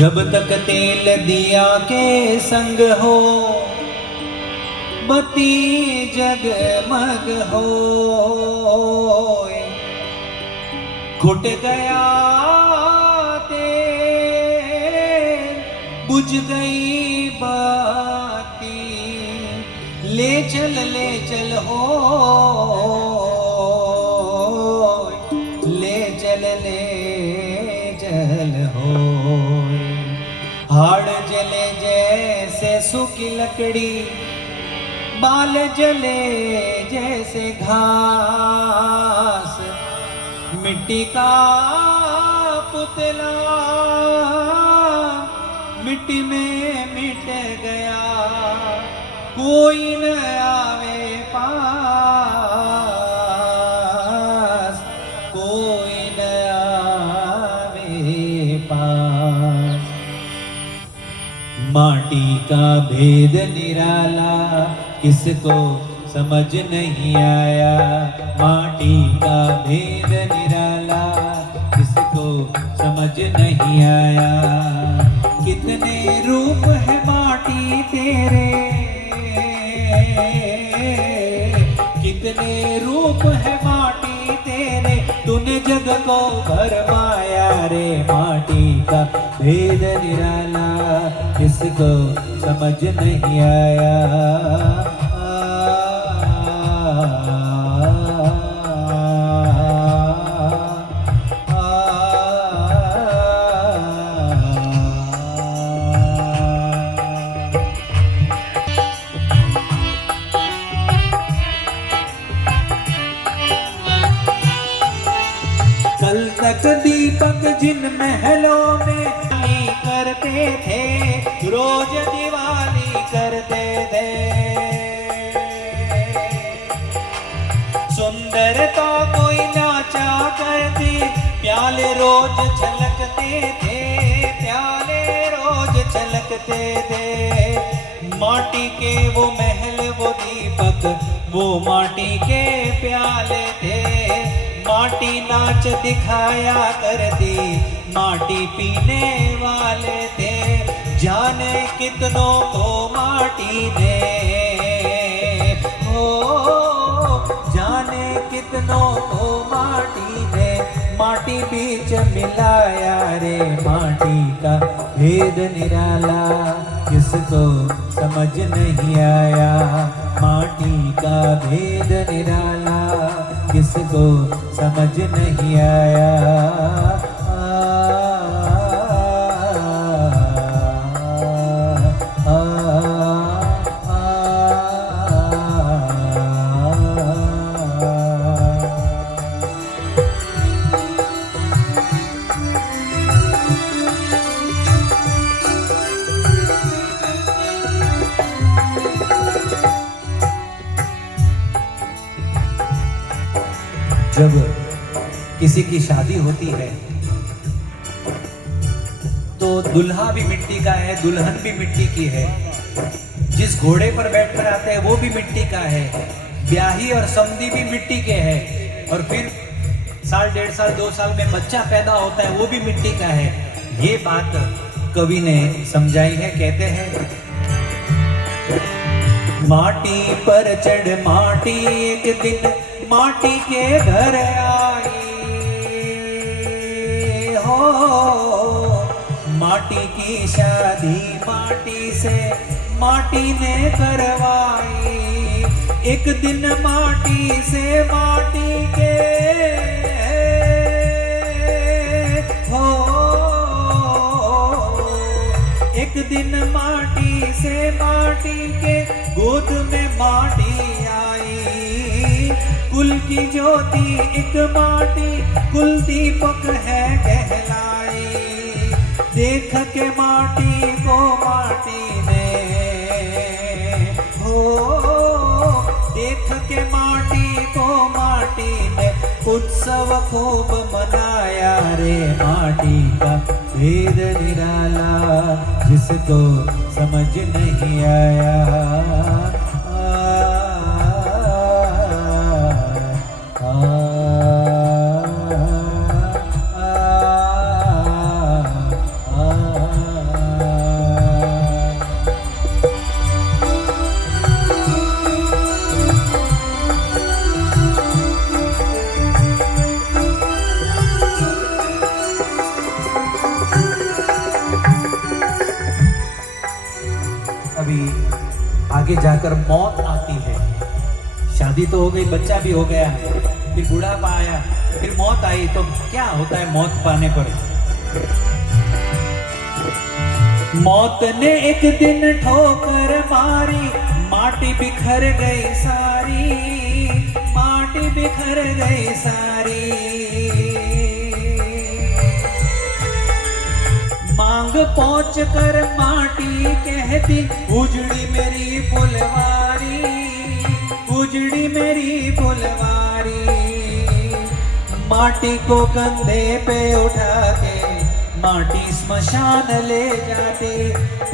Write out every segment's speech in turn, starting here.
जब तक तेल दिया के संग हो, बत्ती जगमग हो, घुट गया तेल बुझ गई बाती, ले चल हो, ले चल हो। हाड़ जले जैसे सूखी लकड़ी, बाल जले जैसे घास, मिट्टी का पुतला मिट्टी में मिट गया, कोई न आवे पास, कोई न आवे पास। माटी का भेद निराला किसको समझ नहीं आया, माटी का भेद निराला किसको समझ नहीं आया। कितने रूप है माटी तेरे, कितने रूप है माटी तेरे, तूने जग को भरमाया रे। माटी का भेद निराला किसको समझ नहीं आया। कल तक दीपक जिन महलों में करते थे, रोज दिवाली करते थे। सुंदरता कोई नाचा करती, प्याले रोज छलकते थे, प्याले रोज छलकते थे। माटी के वो महल वो दीपक, वो माटी के प्याले थे। माटी नाच दिखाया करती, माटी पीने वाले थे। जाने कितनों को माटी ने, हो जाने कितनों को माटी ने, माटी बीच मिलाया रे। माटी का भेद निराला किसको समझ नहीं आया, माटी का भेद निराला किसको समझ नहीं आया। जब किसी की शादी होती है तो दुल्हा भी मिट्टी का है, दुल्हन भी मिट्टी की है। जिस घोड़े पर बैठकर आते हैं वो भी मिट्टी का है, ब्याही और समधी भी मिट्टी के हैं। और फिर साल, 1.5 साल, 2 साल में बच्चा पैदा होता है वो भी मिट्टी का है। ये बात कवि ने समझाई है। कहते हैं, माटी पर चढ़ माटी एक दिन माटी के घर आई हो, माटी की शादी माटी से माटी ने करवाई। एक दिन माटी से माटी के हो, एक दिन माटी से माटी के गोद में माटी आई। कुल की ज्योति एक माटी, कुल दीपक है कहलाई। देख के माटी को माटी ने, हो देख के माटी को माटी ने उत्सव खूब मनाया रे। माटी का भेद निराला जिसको समझ नहीं आया। आगे जाकर मौत आती है। शादी तो हो गई, बच्चा भी हो गया, फिर बुढ़ापा आया, फिर मौत आई, तो क्या होता है मौत पाने पर? मौत ने एक दिन ठोकर मारी, माटी बिखर गई सारी, माटी बिखर गई सारी। मांग पहुंच कर माटी कहती, उजड़ी मेरी फुलवारी, उजड़ी मेरी फुलवारी। माटी को कंधे पे उठा के माटी स्मशान ले जाते।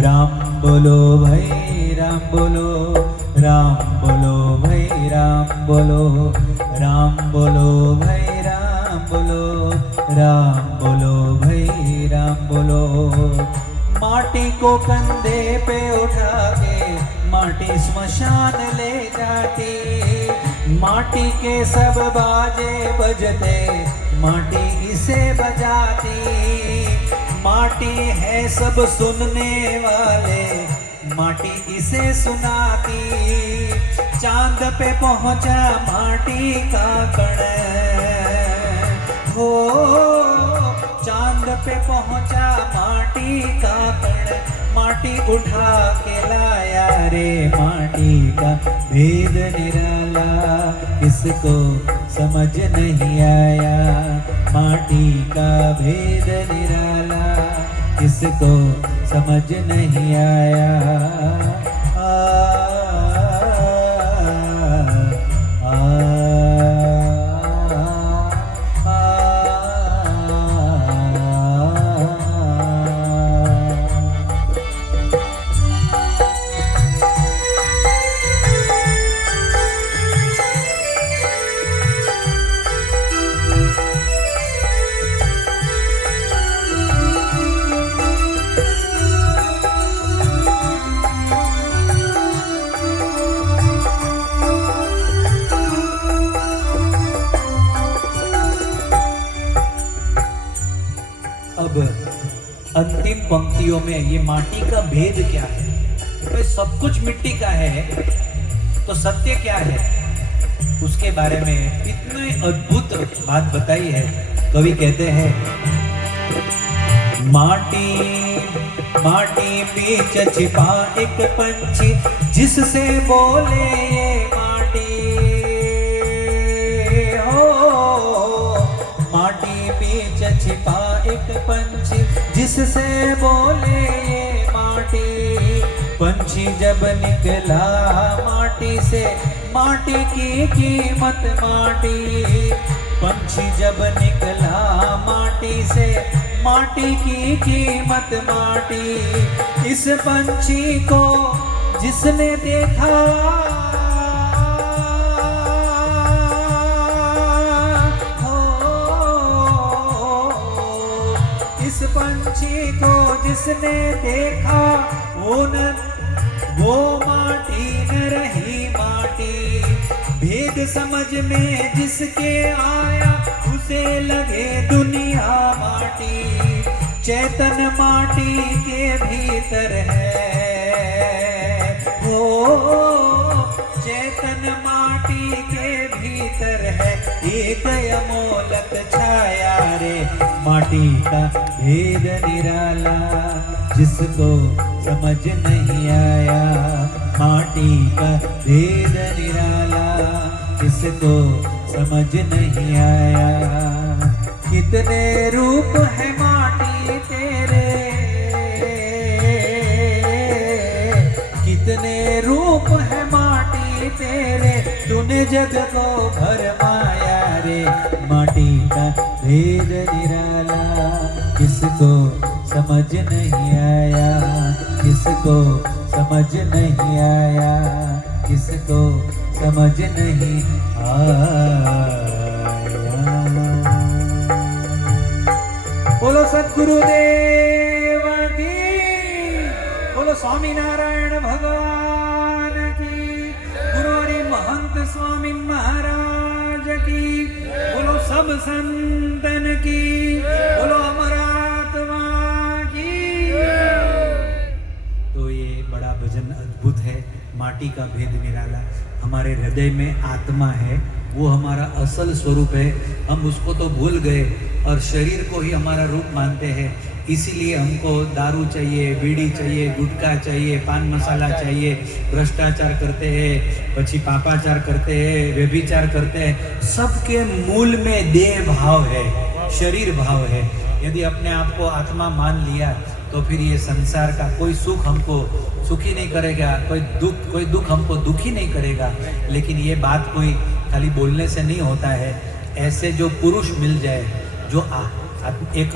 राम बोलो भाई राम बोलो, राम बोलो भाई राम बोलो, राम बोलो भाई राम बोलो, राम बोलो भाई राम बोलो। माटी को कंधे पे उठा के माटी स्मशान ले जाती। माटी के सब बाजे बजते, माटी इसे बजाती। माटी है सब सुनने वाले, माटी इसे सुनाती। चांद पे पहुंचा माटी का कण, हो चांद पे पहुंचा माटी का कण। माटी उठा के लाया रे माटी का भेद निराला, किसको समझ नहीं आया माटी का भेद निराला, किसको समझ नहीं आया। अब अंतिम पंक्तियों में ये माटी का भेद क्या है? तो सब कुछ मिट्टी का है, तो सत्य क्या है? उसके बारे में इतनी अद्भुत बात बताई है। कवि कहते हैं, माटी माटी बीच छिपा एक पंछी, जिससे बोले ये माटी, हो माटी बीच छिपा एक पंछी, जिससे बोले ये माटी। पंछी जब निकला माटी से, माटी की कीमत माटी। पंछी जब निकला माटी से, माटी की कीमत माटी। इस पंछी को जिसने देखा, इस पंछी को जिसने देखा, वो माटी न रही माटी। भेद समझ में जिसके आया, उसे लगे दुनिया माटी। चैतन माटी के भीतर है, वो चैतन माटी के भीतर है। एक अमोलक छाया रे माटी का भेद निराला, जिसको समझ नहीं आया माटी का भेद निराला, जिसको समझ नहीं आया। कितने रूप है माटी तेरे, कितने रूप है माटी तेरे। तूने जग को भरमाया रे माटी का भेद निराला, किसको समझ नहीं आया, किसको समझ नहीं आया, किसको समझ नहीं आया। बोलो सद्गुरुदेव की, बोलो स्वामी नारायण भगवान की, गुरु हरि महंत स्वामी महाराज की, बोलो सब संतन की, बोलो अमरात्मा की। तो ये बड़ा भजन अद्भुत है। माटी का भेद निराला। हमारे हृदय में आत्मा है, वो हमारा असल स्वरूप है। हम उसको तो भूल गए और शरीर को ही हमारा रूप मानते हैं। इसीलिए हमको दारू चाहिए, बीड़ी चाहिए, गुटखा चाहिए, पान मसाला चाहिए, भ्रष्टाचार करते हैं, पछी पापाचार करते हैं, व्यभिचार करते हैं। सबके मूल में देह भाव है, शरीर भाव है। यदि अपने आप को आत्मा मान लिया तो फिर ये संसार का कोई सुख हमको सुखी नहीं करेगा, कोई दुख हमको दुखी नहीं करेगा। लेकिन ये बात कोई खाली बोलने से नहीं होता है। ऐसे जो पुरुष मिल जाए, जो एक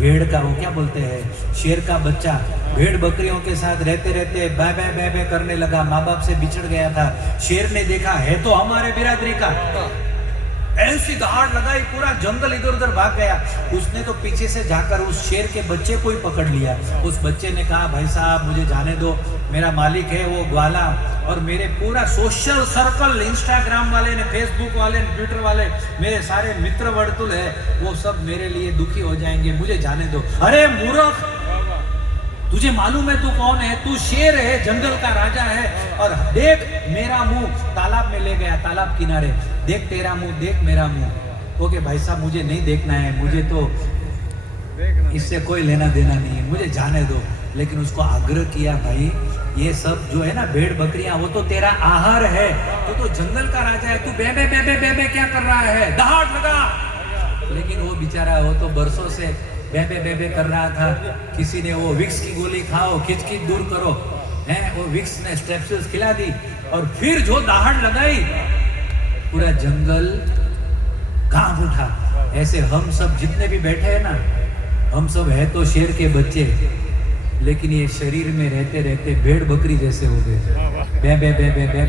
भेड़ का, वो क्या बोलते हैं, शेर का बच्चा भेड़ बकरियों के साथ रहते रहते बै बै बै बै करने लगा, माँ बाप से बिछड़ गया था। शेर ने देखा है तो हमारे बिरादरी का, ऐसी दहाड़ लगाई, पूरा जंगल इधर उधर भाग गया। उसने तो पीछे से जाकर उस शेर के बच्चे को ही पकड़ लिया। उस बच्चे ने कहा, भाई साहब मुझे जाने दो, मेरा मालिक है वो ग्वाला, और मेरे पूरा सोशल सर्कल, इंस्टाग्राम वाले ने, फेसबुक वाले ने, ट्विटर वाले, मेरे सारे मित्र वर्तुल है, वो सब मेरे लिए दुखी हो जाएंगे, मुझे जाने दो। अरे मूर्ख, तुझे मालूम है तू कौन है? तू शेर है, जंगल का राजा है। और देख मेरा मुंह, तालाब में ले गया, तालाब किनारे, देख तेरा मुंह, देख मेरा मुंह। ओके भाई साहब मुझे नहीं देखना है, मुझे तो इससे कोई लेना देना नहीं है, मुझे जाने दो। लेकिन उसको आग्रह किया, भाई ये सब जो है ना भेड़ बकरियां, वो तो तेरा आहार है, तो जंगल का राजा है, तू बे बे बे बे बे बे क्या कर रहा है, दहाड़ लगा। लेकिन वो बेचारा, वो तो बरसों से बे बे बे बे कर रहा था। किसी ने वो विक्स की गोली खाओ, खिंच खिंच दूर करो, हैं, वो विक्स ने स्ट्रेप्सिल्स खिला दी, और फिर जो दहाड़ लगाई, पूरा जंगल कांप उठा। ऐसे हम सब जितने भी बैठे हैं ना, हम सब है तो शेर के बच्चे, लेकिन ये शरीर में रहते रहते भेड़ बकरी जैसे हो गए, बे बे बे बे बे